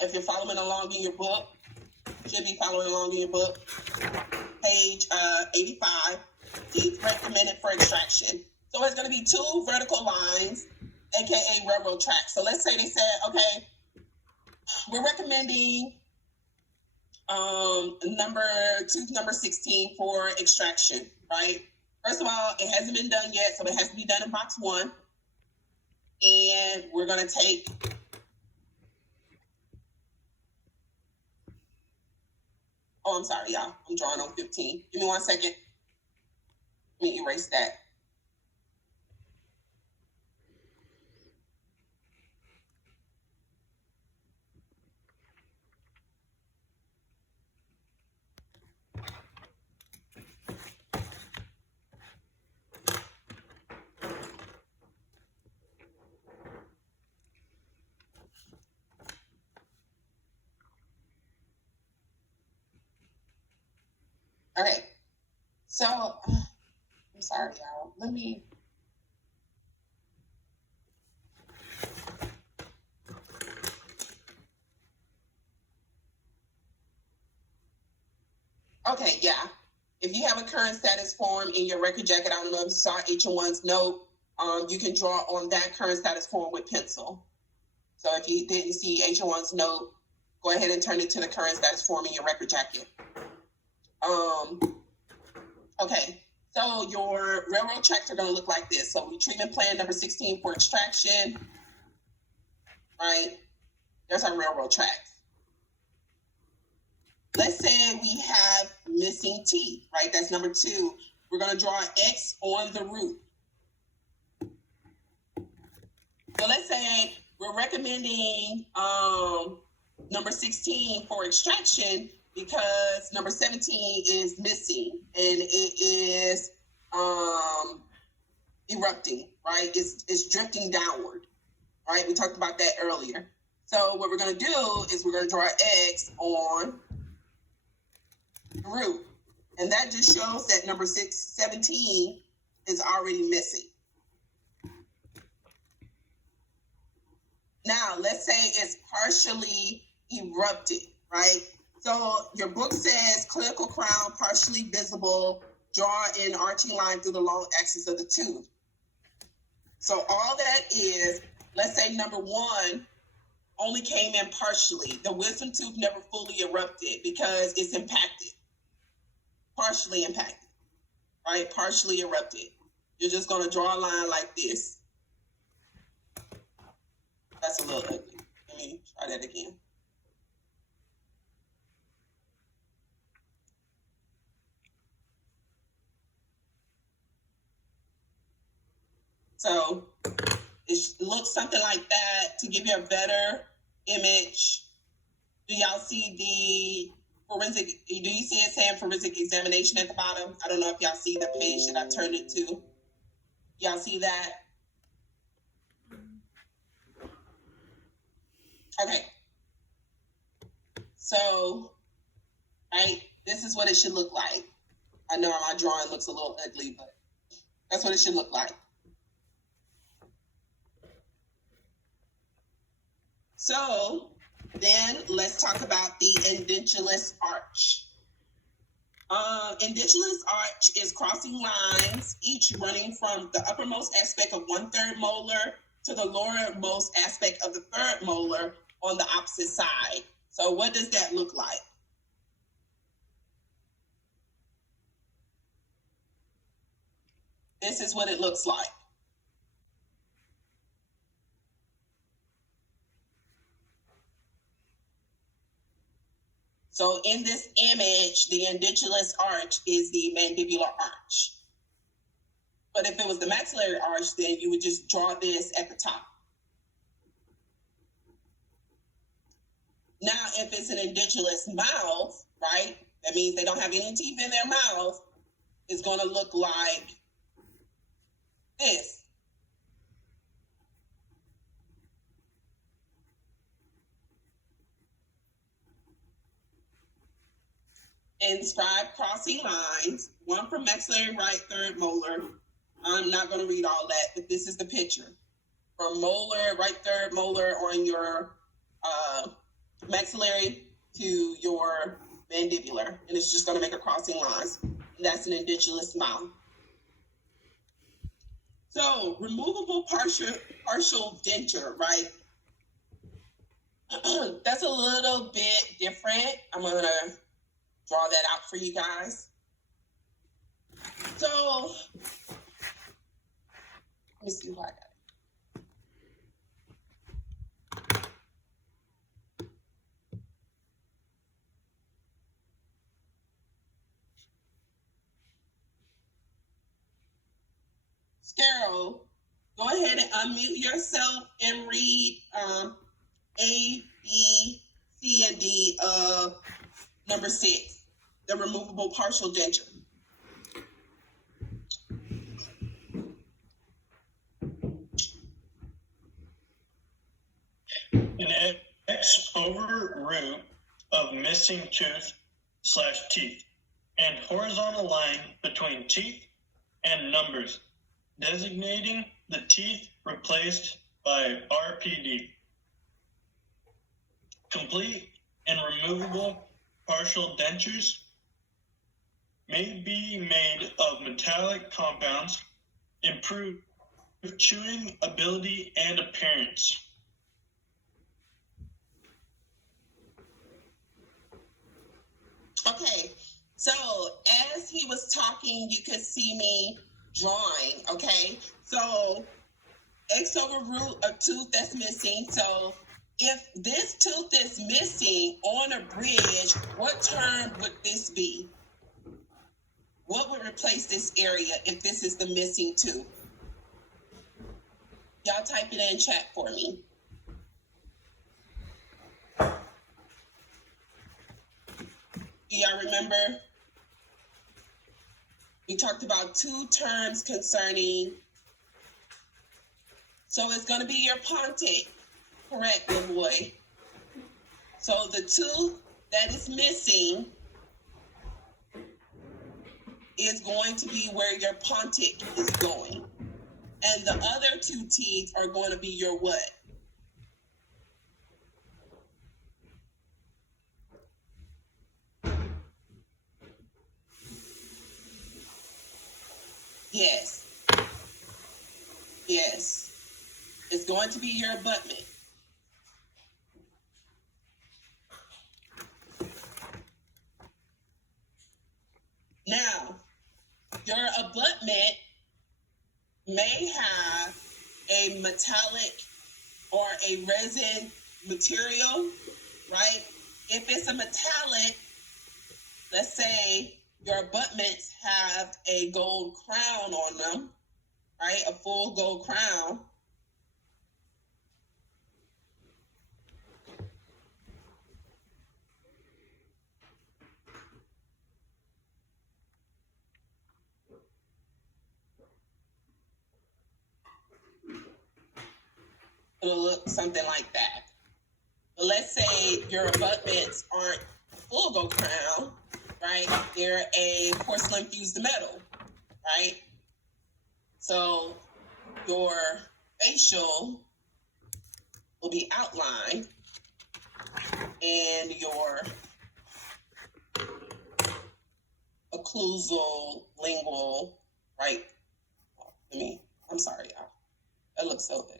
If you're following along in your book, should be following along in your book, page 85, teeth recommended for extraction. So it's going to be 2 vertical lines, aka railroad tracks. So let's say they said, okay, we're recommending tooth number 16 for extraction, right? First of all, it hasn't been done yet, so it has to be done in box 1. And we're going to take oh, I'm sorry, y'all. I'm drawing on 15. Give me 1 second. Let me erase that. Okay. So, I'm sorry, y'all. Let me. Okay, yeah. If you have a current status form in your record jacket, I don't know if you saw H&One's note, you can draw on that current status form with pencil. So if you didn't see H&One's note, go ahead and turn it to the current status form in your record jacket. Okay, so your railroad tracks are going to look like this. So treatment plan number 16 for extraction, right? There's our railroad tracks. Let's say we have missing teeth, right? That's number 2. We're going to draw an X on the root. So let's say we're recommending number 16 for extraction because number 17 is missing and it is erupting, right? It's drifting downward, right? We talked about that earlier. So what we're going to do is we're going to draw an X on the root. And that just shows that number 17 is already missing. Now, let's say it's partially erupted, right? So your book says clinical crown partially visible, draw an arching line through the long axis of the tooth. So all that is, let's say number 1 only came in partially. The wisdom tooth never fully erupted because it's impacted. Partially impacted, right? Partially erupted. You're just going to draw a line like this. That's a little ugly. Let me try that again. So it looks something like that to give you a better image. Do y'all see the forensic? Do you see it saying forensic examination at the bottom? I don't know if y'all see the page that I turned it to. Y'all see that? Okay. So, right, this is what it should look like. I know my drawing looks a little ugly, but that's what it should look like. So then let's talk about the edentulous arch. Edentulous arch is crossing lines, each running from the uppermost aspect of 1/3 molar to the lowermost aspect of the 3rd molar on the opposite side. So what does that look like? This is what it looks like. So in this image, the edentulous arch is the mandibular arch. But if it was the maxillary arch, then you would just draw this at the top. Now, if it's an edentulous mouth, right, that means they don't have any teeth in their mouth, it's going to look like this. Inscribe crossing lines, one from maxillary right 3rd molar. I'm not going to read all that, but this is the picture. From molar, right 3rd molar on your maxillary to your mandibular, and it's just going to make a crossing lines. And that's an edentulous mouth. So removable partial denture, right? That's a little bit different. I'm going to draw that out for you guys. So let me see who I got. Scarrow, go ahead and unmute yourself and read A, B, C, and D of number 6, the removable partial denture. An X over root of missing tooth/teeth, and horizontal line between teeth and numbers, designating the teeth replaced by RPD. Complete and removable partial dentures may be made of metallic compounds, improve chewing ability and appearance. Okay, so as he was talking, you could see me drawing, okay? So X over root, a tooth that's missing. So if this tooth is missing on a bridge, what term would this be? What would replace this area if this is the missing tooth? Y'all type it in chat for me. Do y'all remember? We talked about 2 terms concerning, so it's going to be your pontic, correct, little boy? So the tooth that is missing is going to be where your pontic is going. And the other 2 teeth are going to be your what? Yes. Yes. It's going to be your abutment. Now, your abutment may have a metallic or a resin material, right? If it's a metallic, let's say your abutments have a gold crown on them, right? A full gold crown. It'll look something like that. But let's say your abutments aren't a full gold crown, right? They're a porcelain fused metal, right? So your facial will be outlined and your occlusal, lingual, right? I'm sorry, y'all. That looks so good.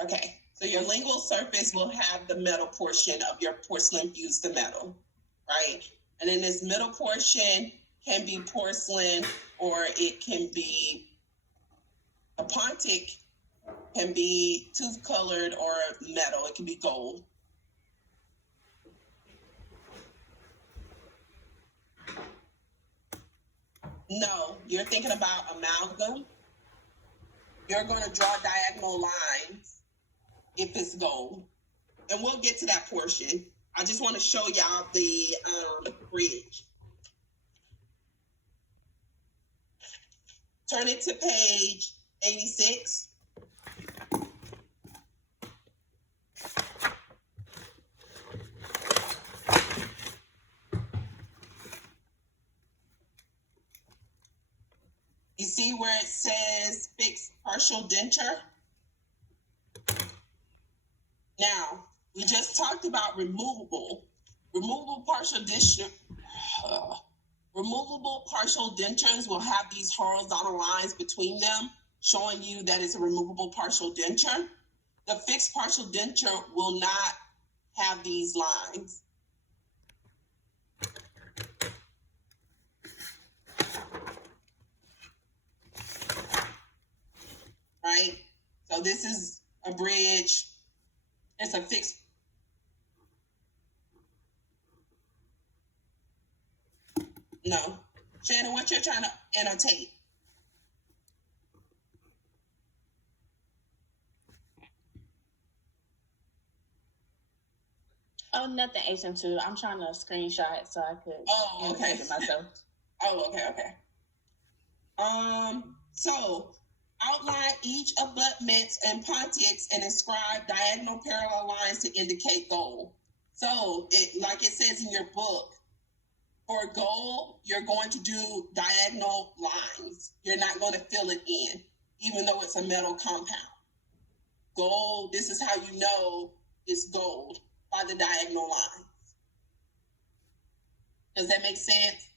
Okay, so your lingual surface will have the metal portion of your porcelain fused to metal, right? And then this middle portion can be porcelain or it can be a pontic, can be tooth colored or metal. It can be gold. No, you're thinking about amalgam. You're going to draw diagonal lines if it's gold. And we'll get to that portion. I just want to show y'all the bridge. Turn it to page 86. see where it says fixed partial denture? Now, we just talked about removable. Removable partial dentures will have these horizontal lines between them, showing you that it's a removable partial denture. The fixed partial denture will not have these lines. Right? So this is a bridge. It's a fixed. No. Shannon, what you're trying to annotate? Oh, nothing, HM2. I'm trying to screenshot it so I could annotate it myself. Okay. So outline each abutments and pontiacs and inscribe diagonal parallel lines to indicate goal. So, like it says in your book, for goal, you're going to do diagonal lines. You're not going to fill it in, even though it's a metal compound. Gold, this is how you know it's gold, by the diagonal lines. Does that make sense?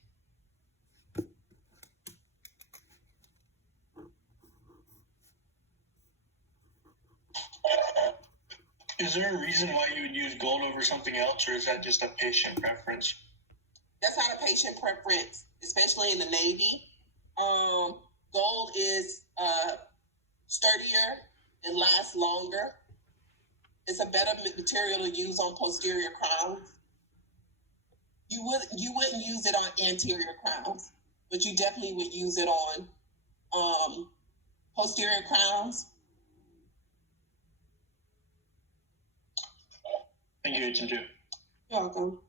Is there a reason why you would use gold over something else, or is that just a patient preference? That's not a patient preference, especially in the Navy. Gold is sturdier, it lasts longer. It's a better material to use on posterior crowns. You wouldn't use it on anterior crowns, but you definitely would use it on posterior crowns. Thank you, HM2. You're welcome.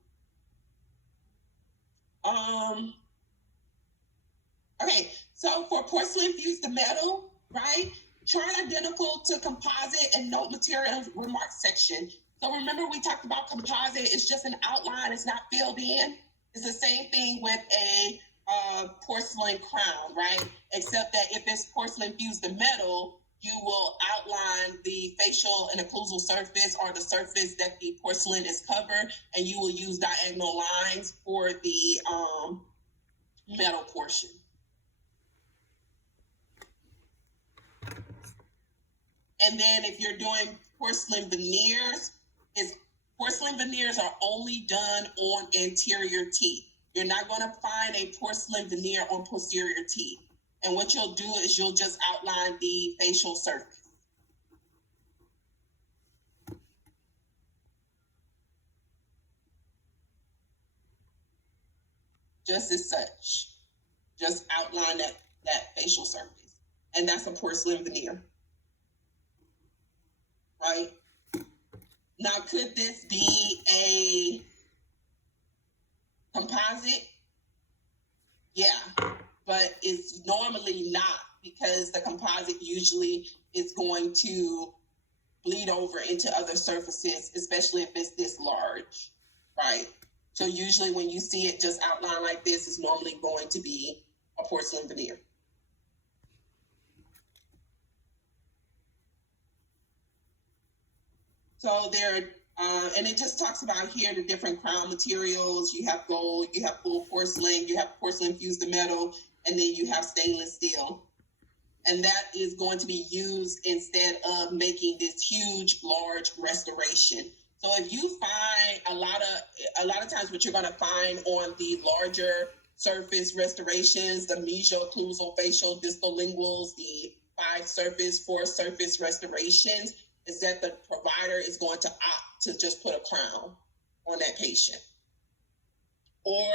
Okay, so for porcelain fused to metal, right? Chart identical to composite and note material remark section. So remember we talked about composite, it's just an outline, it's not filled in. It's the same thing with a porcelain crown, right? Except that if it's porcelain fused to metal, you will outline the facial and occlusal surface or the surface that the porcelain is covered, and you will use diagonal lines for the metal portion. And then if you're doing porcelain veneers, porcelain veneers are only done on anterior teeth. You're not going to find a porcelain veneer on posterior teeth. And what you'll do is you'll just outline the facial surface. Just as such. Just outline that facial surface. And that's a porcelain veneer. Right? Now, could this be a composite? Yeah, but it's normally not, because the composite usually is going to bleed over into other surfaces, especially if it's this large, right? So usually when you see it just outlined like this, it's normally going to be a porcelain veneer. So and it just talks about here the different crown materials. You have gold, you have full porcelain, you have porcelain fused to metal, and then you have stainless steel. And that is going to be used instead of making this huge, large restoration. So if you find a lot of times what you're going to find on the larger surface restorations, the mesoocclusal, facial, distal linguals, the 4 surface restorations, is that the provider is going to opt to just put a crown on that patient. Or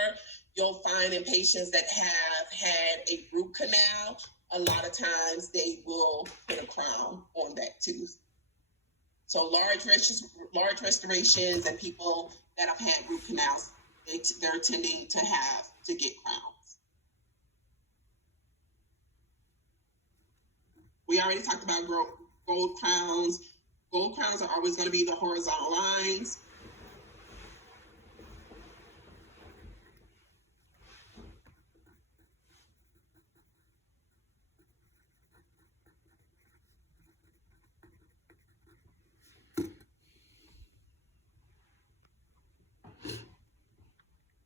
you'll find in patients that have had a root canal, a lot of times they will put a crown on that tooth. So large restorations and people that have had root canals, they're tending to get crowns. We already talked about gold crowns. Gold crowns are always going to be the horizontal lines.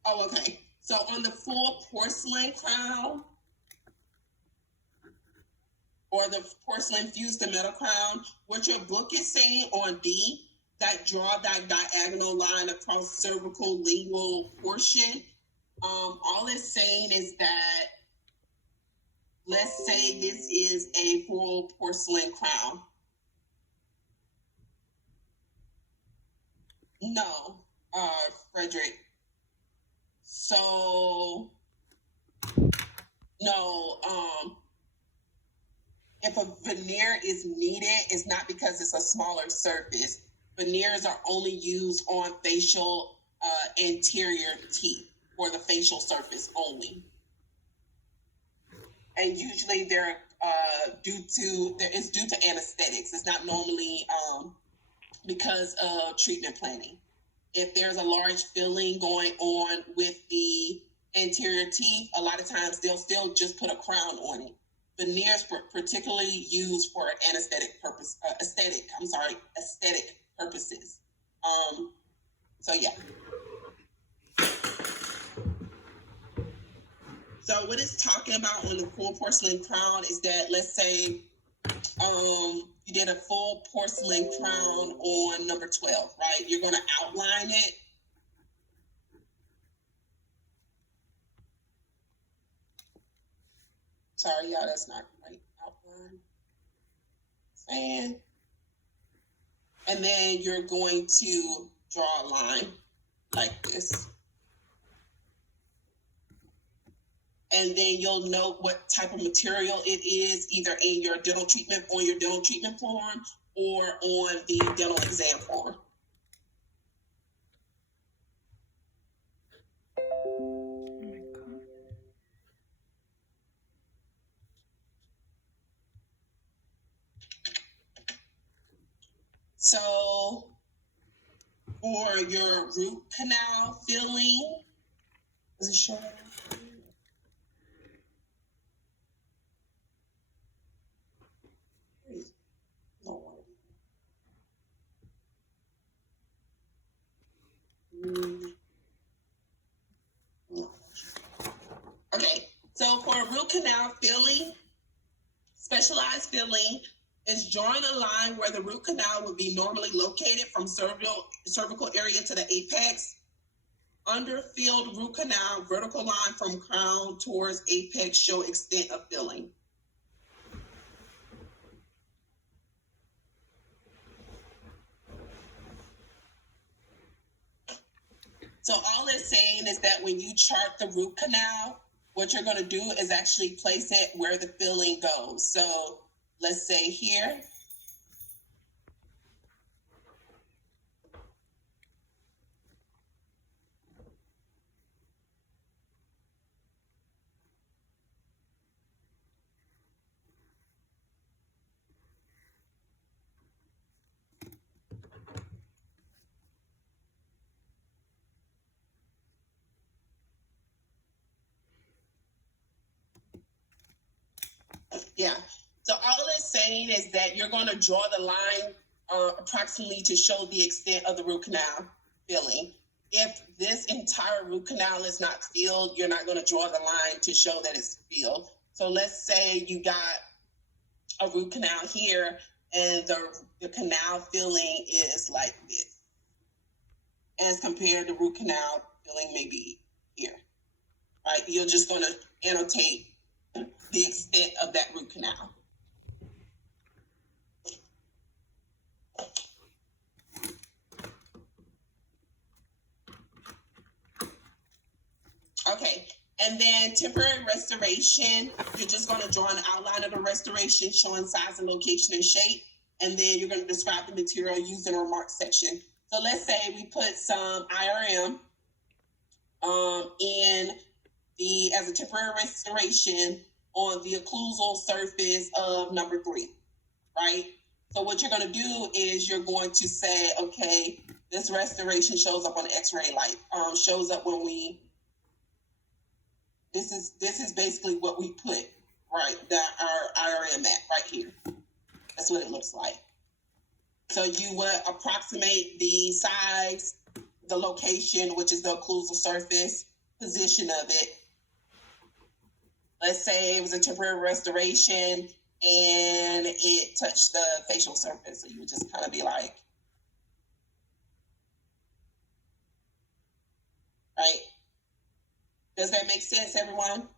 Oh, okay. So on the full porcelain crown or the porcelain fused to metal crown, what your book is saying on D, that draw that diagonal line across cervical lingual portion, all it's saying is that, let's say this is a full porcelain crown. No, Frederick. So, no, if a veneer is needed, it's not because it's a smaller surface. Veneers are only used on facial anterior teeth or the facial surface only. And usually they're due to anesthetics. It's not normally because of treatment planning. If there's a large filling going on with the anterior teeth, a lot of times they'll still just put a crown on it. Veneers particularly used for aesthetic purposes. So yeah. So what it's talking about on the full porcelain crown is that, let's say you did a full porcelain crown on number 12, right? You're going to outline it. Sorry, y'all, that's not right. Outline. And then you're going to draw a line like this. And then you'll note what type of material it is, either in your dental treatment, on your dental treatment form, or on the dental exam form. So for your root canal filling, is it showing? Okay, so for a root canal filling, specialized filling is drawing a line where the root canal would be normally located from cervical area to the apex. Underfilled root canal, vertical line from crown towards apex show extent of filling. So all it's saying is that when you chart the root canal, what you're going to do is actually place it where the filling goes. So let's say here. Yeah. So all it's saying is that you're going to draw the line approximately to show the extent of the root canal filling. If this entire root canal is not filled, you're not going to draw the line to show that it's filled. So let's say you got a root canal here and the canal filling is like this, as compared to root canal filling maybe here, right? You're just going to annotate the extent of that root canal. Okay, and then temporary restoration, you're just going to draw an outline of the restoration showing size and location and shape, and then you're going to describe the material used in the remarks section. So let's say we put some IRM as a temporary restoration on the occlusal surface of number 3, right? So what you're going to do is you're going to say, okay, this restoration shows up on X-ray light, shows up when we, this is basically what we put, right, our IRM at right here. That's what it looks like. So you would approximate the size, the location, which is the occlusal surface, position of it. Let's say it was a temporary restoration and it touched the facial surface. So you would just kind of be like, right? Does that make sense, everyone?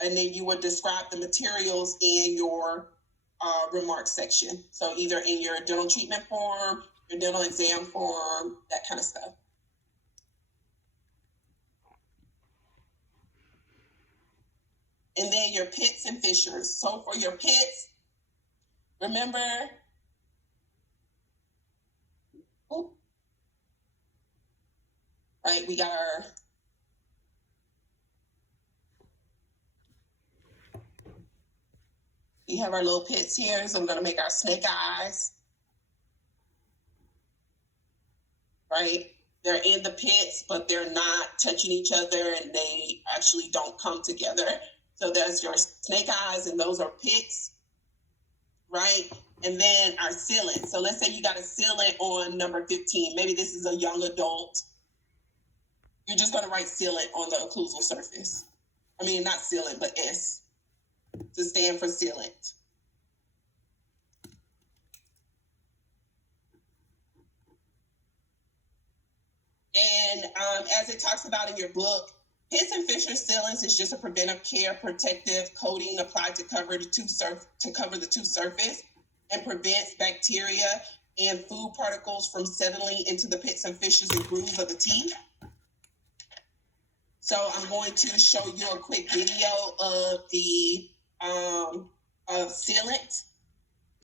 And then you would describe the materials in your remarks section. So either in your dental treatment form, your dental exam form, that kind of stuff. And then your pits and fissures. So for your pits, remember, right, we got our we have our little pits here, so I'm going to make our snake eyes. Right? They're in the pits, but they're not touching each other, and they actually don't come together. So that's your snake eyes, and those are pits, right? And then our sealant. So let's say you got a sealant on number 15. Maybe this is a young adult. You're just going to write sealant on the occlusal surface. I mean, not sealant, but S to stand for sealant. And as it talks about in your book, pits and fissure sealants is just a preventive care protective coating applied to cover the tooth surface and prevents bacteria and food particles from settling into the pits and fissures and grooves of the teeth. So I'm going to show you a quick video of the sealant.